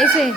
ऐसे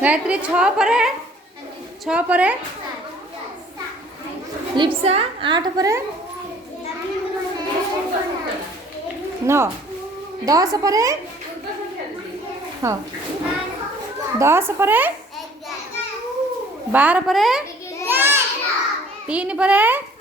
गायत्री 6 पर है, 6 पर है। लिप्सा 8 पर है, 9 10 पर है। हाँ 10 पर है, 12 पर है, 3 पर है।